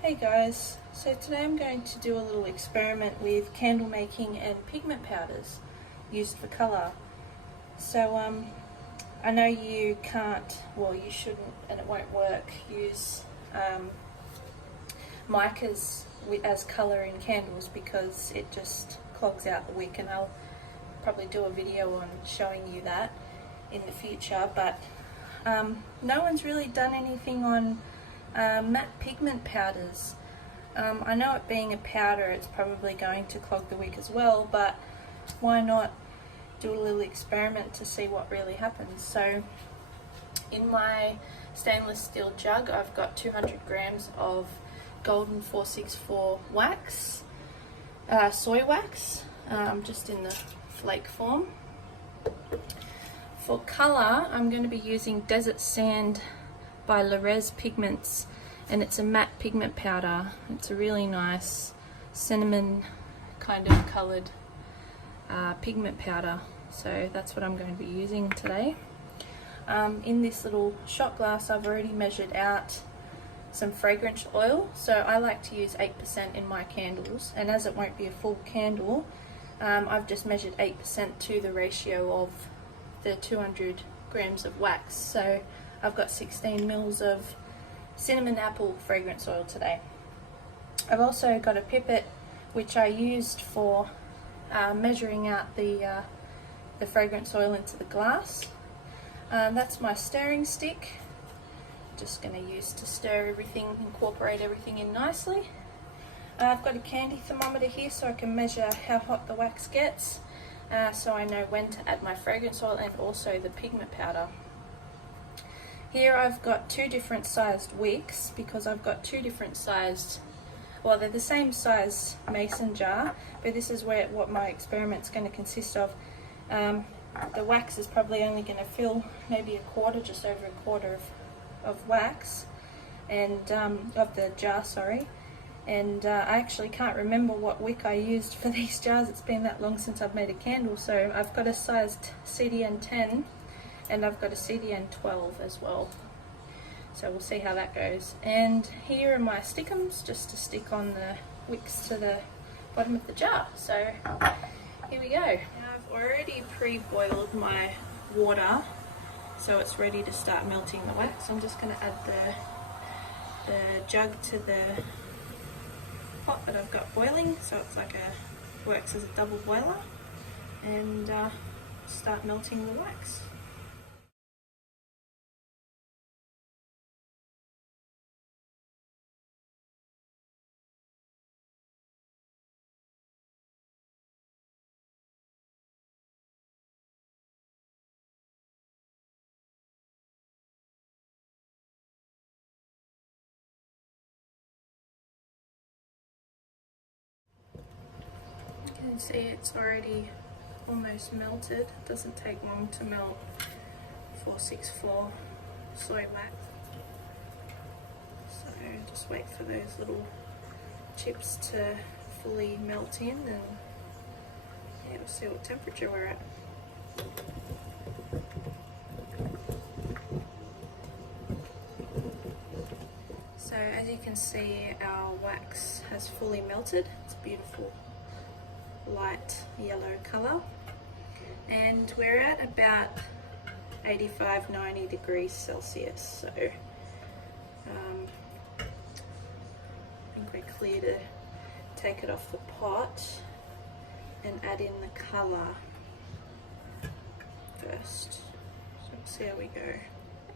Hey guys, so today I'm going to do a little experiment with candle making and pigment powders used for colour. So I know you can't, well you shouldn't and it won't work, use micas as colour in candles because it just clogs out the wick, and I'll probably do a video on showing you that in the future, but no one's really done anything on matte pigment powders. I know it being a powder it's probably going to clog the wick as well, but why not do a little experiment to see what really happens. So in my stainless steel jug I've got 200 grams of golden 464 wax, soy wax, just in the flake form. For colour I'm going to be using Desert Sand by LeRez Pigments, and it's a matte pigment powder. It's a really nice cinnamon kind of coloured pigment powder, so that's what I'm going to be using today. In this little shot glass I've already measured out some fragrance oil, so I like to use 8% in my candles, and as it won't be a full candle, I've just measured 8% to the ratio of the 200 grams of wax. So I've got 16 mils of cinnamon apple fragrance oil today. I've also got a pipette which I used for measuring out the fragrance oil into the glass. That's my stirring stick. Just going to use to stir everything, incorporate everything in nicely. I've got a candy thermometer here so I can measure how hot the wax gets, so I know when to add my fragrance oil and also the pigment powder. Here I've got two different sized wicks because I've got two different sized, well they're the same size mason jar, but this is what my experiment's going to consist of. The wax is probably only going to fill maybe a quarter, just over a quarter of wax, and of the jar, sorry. And I actually can't remember what wick I used for these jars. It's been that long since I've made a candle. So I've got a sized CDN 10 and I've got a CDN 12 as well. So we'll see how that goes. And here are my Stickums, just to stick on the wicks to the bottom of the jar. So here we go. Now I've already pre-boiled my water, so it's ready to start melting the wax. I'm just going to add the jug to the pot that I've got boiling, so it's like works as a double boiler, and start melting the wax. You can see it's already almost melted. It doesn't take long to melt 464 soy wax. So just wait for those little chips to fully melt in, and yeah, we'll see what temperature we're at. So as you can see, our wax has fully melted. It's beautiful light yellow colour, and we're at about 85-90 degrees Celsius, so I think we're clear to take it off the pot and add in the colour first. So we'll see how we go.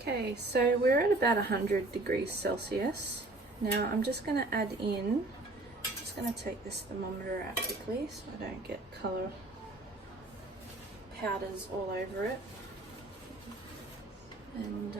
Okay, so we're at about 100 degrees Celsius. Now I'm just going to add in, going to take this thermometer out quickly so I don't get colour powders all over it, and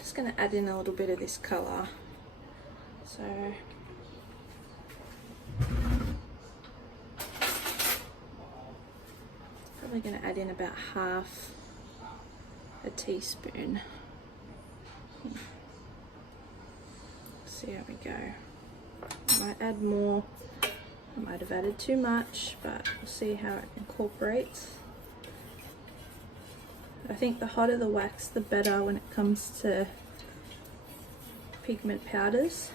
just going to add in a little bit of this colour. So probably going to add in about half a teaspoon. See how we go. I might add more, I might have added too much, but we'll see how it incorporates. I think the hotter the wax, the better when it comes to pigment powders.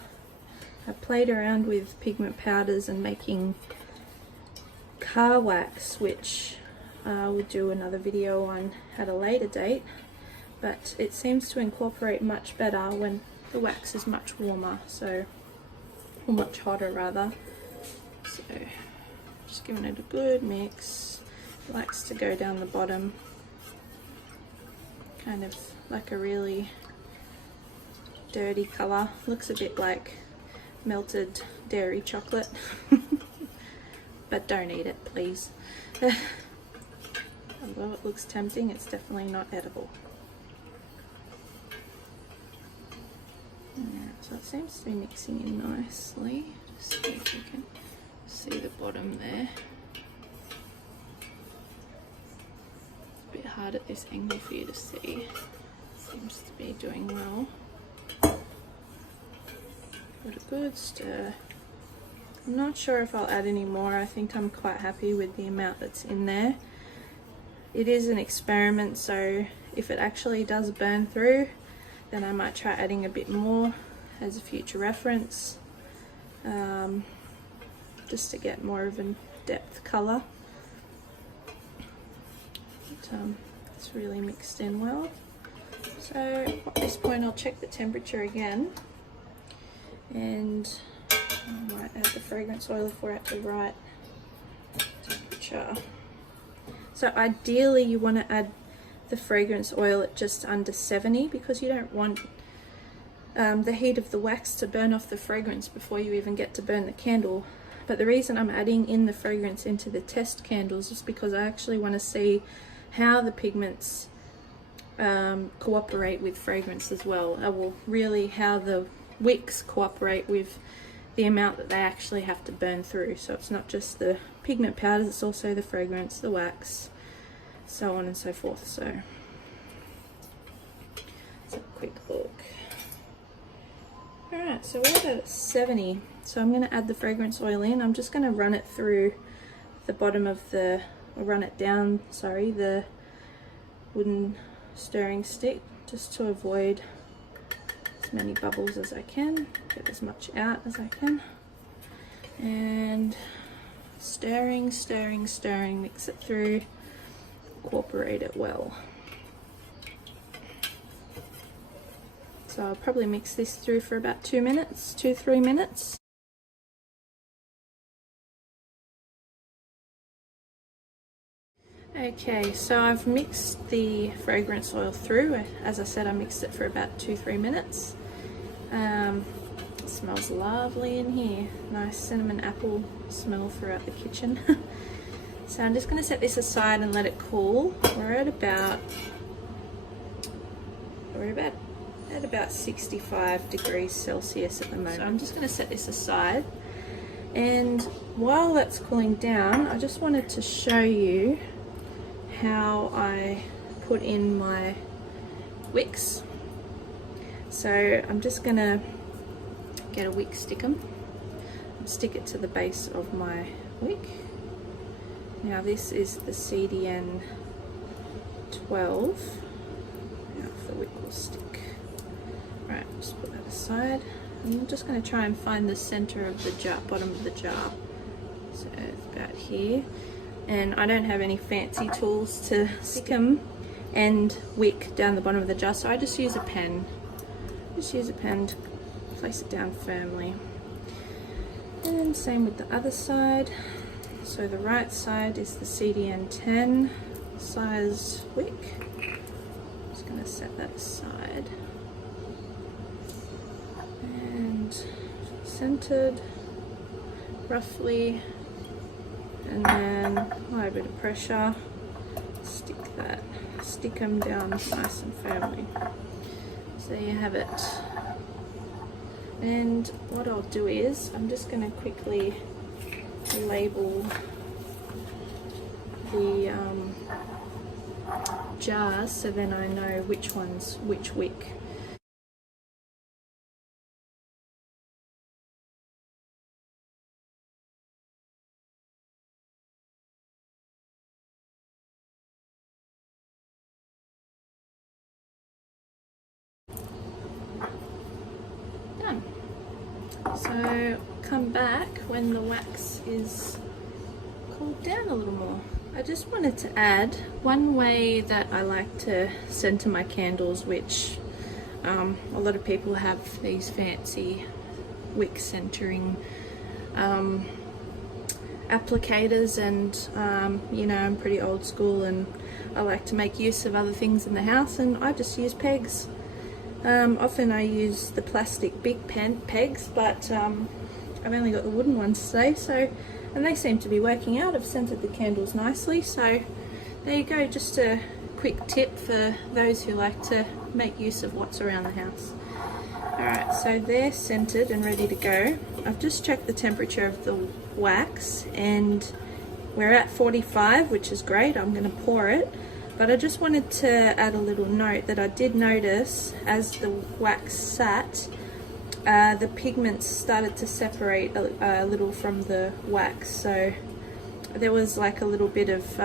I played around with pigment powders and making car wax, which I will do another video on at a later date, but it seems to incorporate much better when the wax is much warmer, so, or much hotter rather. So just giving it a good mix. It likes to go down the bottom, kind of like a really dirty colour. Looks a bit like melted dairy chocolate. But don't eat it, please. Although it looks tempting, it's definitely not edible. So it seems to be mixing in nicely. Just see if you can see the bottom there. It's a bit hard at this angle for you to see. Seems to be doing well. Give it a good stir. I'm not sure if I'll add any more. I think I'm quite happy with the amount that's in there. It is an experiment, so if it actually does burn through, then I might try adding a bit more as a future reference, just to get more of a depth colour. But, it's really mixed in well. So at this point I'll check the temperature again, and I might add the fragrance oil if we're at the right temperature. So ideally you want to add the fragrance oil at just under 70, because you don't want the heat of the wax to burn off the fragrance before you even get to burn the candle. But the reason I'm adding in the fragrance into the test candles is because I actually want to see how the pigments cooperate with fragrance as well. Well, really how the wicks cooperate with the amount that they actually have to burn through. So it's not just the pigment powders, it's also the fragrance, the wax, so on and so forth. So let's have a quick look. Alright, so we're at 70. So I'm going to add the fragrance oil in. I'm just going to run it through the bottom of the, or run it down, sorry, the wooden stirring stick, just to avoid as many bubbles as I can, get as much out as I can, and stirring, stirring, stirring, mix it through, incorporate it well. So I'll probably mix this through for about 2 minutes, 2-3 minutes. Okay, so I've mixed the fragrance oil through. As I said, I mixed it for about 2-3 minutes. It smells lovely in here. Nice cinnamon apple smell throughout the kitchen. So I'm just going to set this aside and let it cool. We're at about 65 degrees Celsius at the moment. So I'm just going to set this aside. And while that's cooling down, I just wanted to show you how I put in my wicks. So I'm just gonna get a wick stickum and stick it to the base of my wick. Now this is the CDN 12. Now if the wick will stick. Right, just put that aside. I'm just going to try and find the center of the jar, bottom of the jar. So it's about here. And I don't have any fancy tools to stickum and wick down the bottom of the jar, so I just use a pen. Just use a pen to place it down firmly. And same with the other side. So the right side is the CDN 10 size wick. Just going to set that aside. And centered roughly. And then apply a bit of pressure, stick them down nice and firmly. So there you have it. And what I'll do is, I'm just going to quickly label the jars so then I know which one's which wick. So come back when the wax is cooled down a little more. I just wanted to add one way that I like to center my candles, which a lot of people have these fancy Wicks centering applicators, and you know, I'm pretty old school and I like to make use of other things in the house, and I just use pegs. Often I use the plastic big pegs, but I've only got the wooden ones today, and they seem to be working out. I've scented the candles nicely, so there you go, just a quick tip for those who like to make use of what's around the house. Alright, so they're scented and ready to go. I've just checked the temperature of the wax and we're at 45, which is great. I'm going to pour it, but I just wanted to add a little note that I did notice as the wax sat, the pigments started to separate a little from the wax, so there was like a little bit of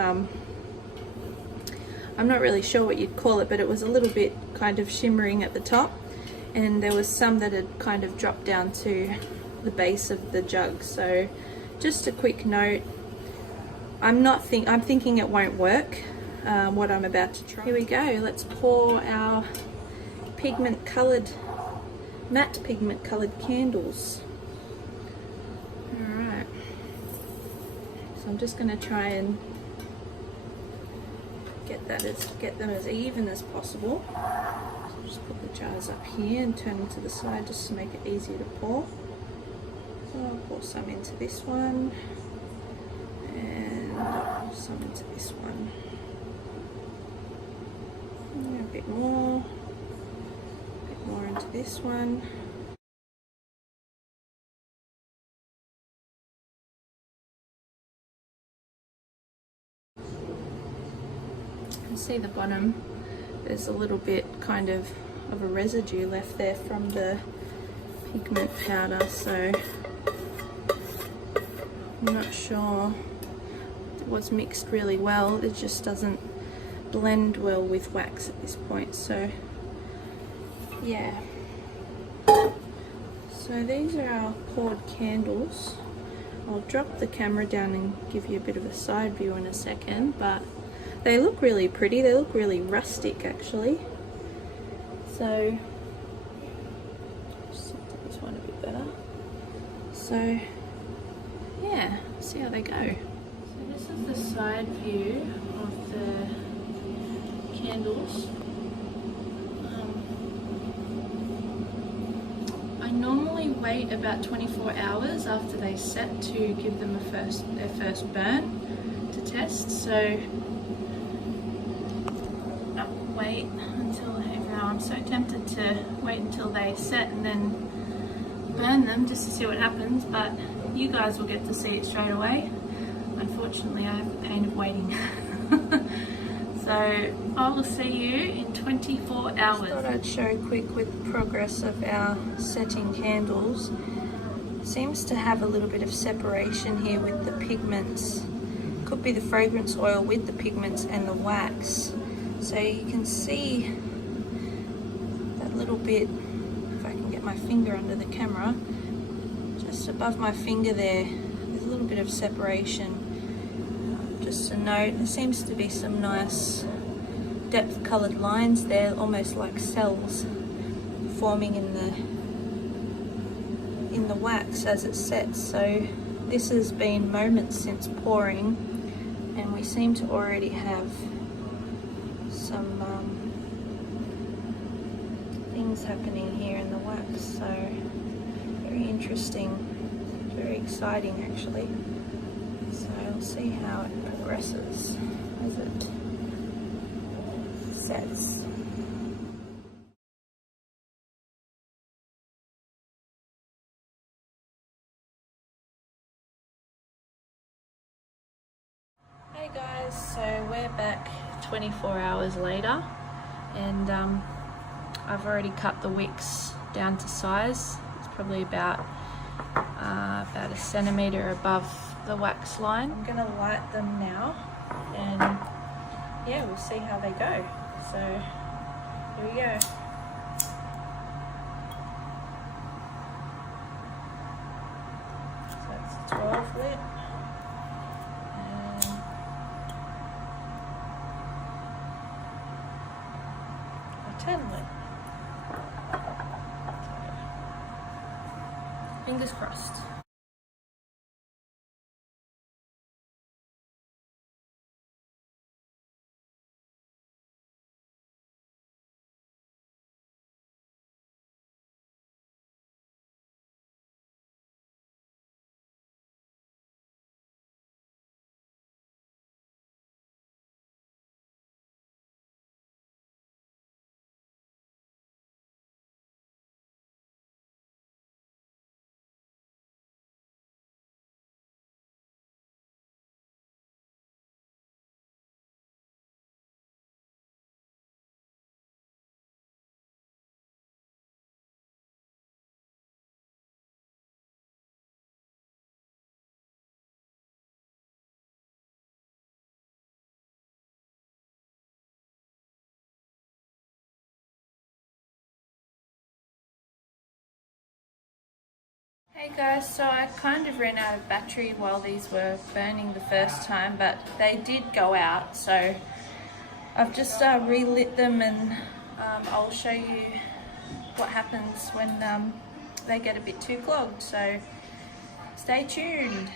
I'm not really sure what you'd call it, but it was a little bit kind of shimmering at the top, and there was some that had kind of dropped down to the base of the jug. So just a quick note, I'm thinking it won't work, what I'm about to try. Here we go, let's pour our matte pigment coloured candles. Alright, so I'm just going to try and get them as even as possible. So just put the jars up here and turn them to the side just to make it easier to pour. So I'll pour some into this one and some into this one. And a bit more into this one. You can see the bottom, there's a little bit kind of a residue left there from the pigment powder, so I'm not sure it was mixed really well. It just doesn't blend well with wax at this point, so yeah. So these are our poured candles. I'll drop the camera down and give you a bit of a side view in a second, but they look really pretty. They look really rustic actually. So just set this one a bit better. So yeah, see how they go. So this is the side view of the candles. I normally wait about 24 hours after they set to give them their first burn to test, so I'll wait until, I'm so tempted to wait until they set and then burn them just to see what happens, but you guys will get to see it straight away. Unfortunately, I have the pain of waiting. So I will see you in 24 hours. I thought I'd show quick with the progress of our setting candles. Seems to have a little bit of separation here with the pigments. Could be the fragrance oil with the pigments and the wax. So you can see that little bit, if I can get my finger under the camera, just above my finger there, there's a little bit of separation. Just a note, there seems to be some nice depth coloured lines there, almost like cells forming in the wax as it sets. So this has been moments since pouring, and we seem to already have some things happening here in the wax. So very interesting, very exciting actually. So we'll see how it progresses as it sets. Hey guys, so we're back 24 hours later, and I've already cut the wicks down to size. It's probably about a centimetre above the wax line. I'm gonna light them now, and yeah, we'll see how they go. So here we go. 12 lit. And a 10 lit. Fingers crossed. Hey guys, so I kind of ran out of battery while these were burning the first time, but they did go out, so I've just relit them, and I'll show you what happens when they get a bit too clogged, so stay tuned.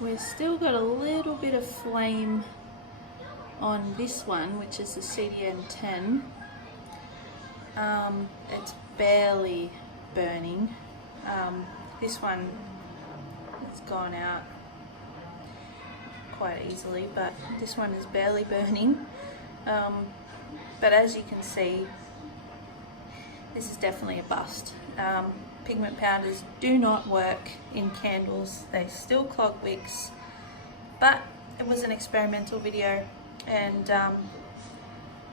We've still got a little bit of flame on this one, which is the CDN10. It's barely burning. This one has gone out quite easily, but this one is barely burning. But as you can see, this is definitely a bust. Pigment powders do not work in candles. They still clog wicks, but it was an experimental video, and I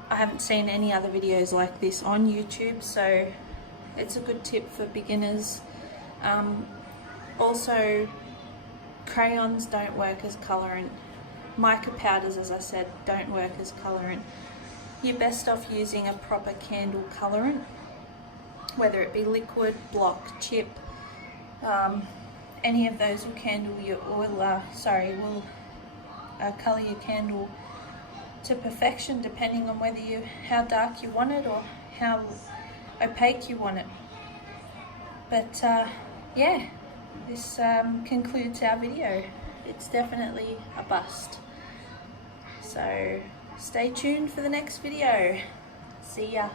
haven't seen any other videos like this on YouTube, so it's a good tip for beginners. Also, crayons don't work as colourant. Mica powders, as I said, don't work as colourant. You're best off using a proper candle colourant, whether it be liquid, block, chip, any of those will candle your will colour your candle to perfection, depending on whether how dark you want it or how opaque you want it. But yeah, this concludes our video. It's definitely a bust. So stay tuned for the next video. See ya.